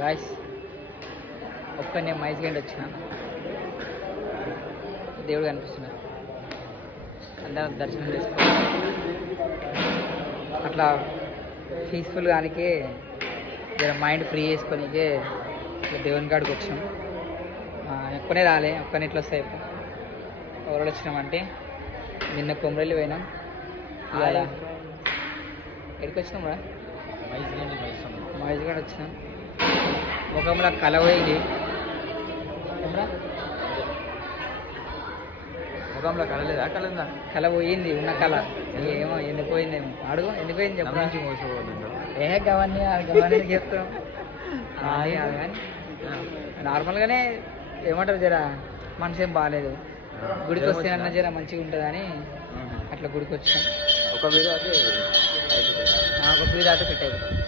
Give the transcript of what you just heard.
Guys ఒక్కనే mice గంట వచ్చిన దేవుడు కనిపిస్తున్నారు అందరం దర్శనం చేసుకోవాలి అట్లా పీస్ఫుల్ గానికే మైండ్ ఫ్రీ చేసుకోనికే దేవుని కాడికి వచ్చినాం. ఎక్కువనే రాలే ఒక్కనే ఇట్లా వస్తాయి ఎవరు వచ్చినామంటే నిన్న కొమరల్లి పోయినాం. ఇవాళ ఎక్కడికి వచ్చినాం రా మైజ్గండ్ వచ్చినాం. ముఖంలో కళ పోయింది ముఖంలో కళ లేదా కళ కళ పోయింది ఉన్న కళ ఏమో ఎందుకు పోయిందేమో అడుగు ఎందుకు పోయింది చెప్పు. గవన్నీ చెప్తాం కానీ నార్మల్గానే ఏమంటారు జర మనసు ఏం బాగాలేదు గుడికి వస్తేనన్నా జర మంచిగా ఉంటుందని అట్లా గుడికి వచ్చాం. ఒక వీడియో అయితే నాకు ఒక వీడియో అయితే సెట్ అయిపోతుంది.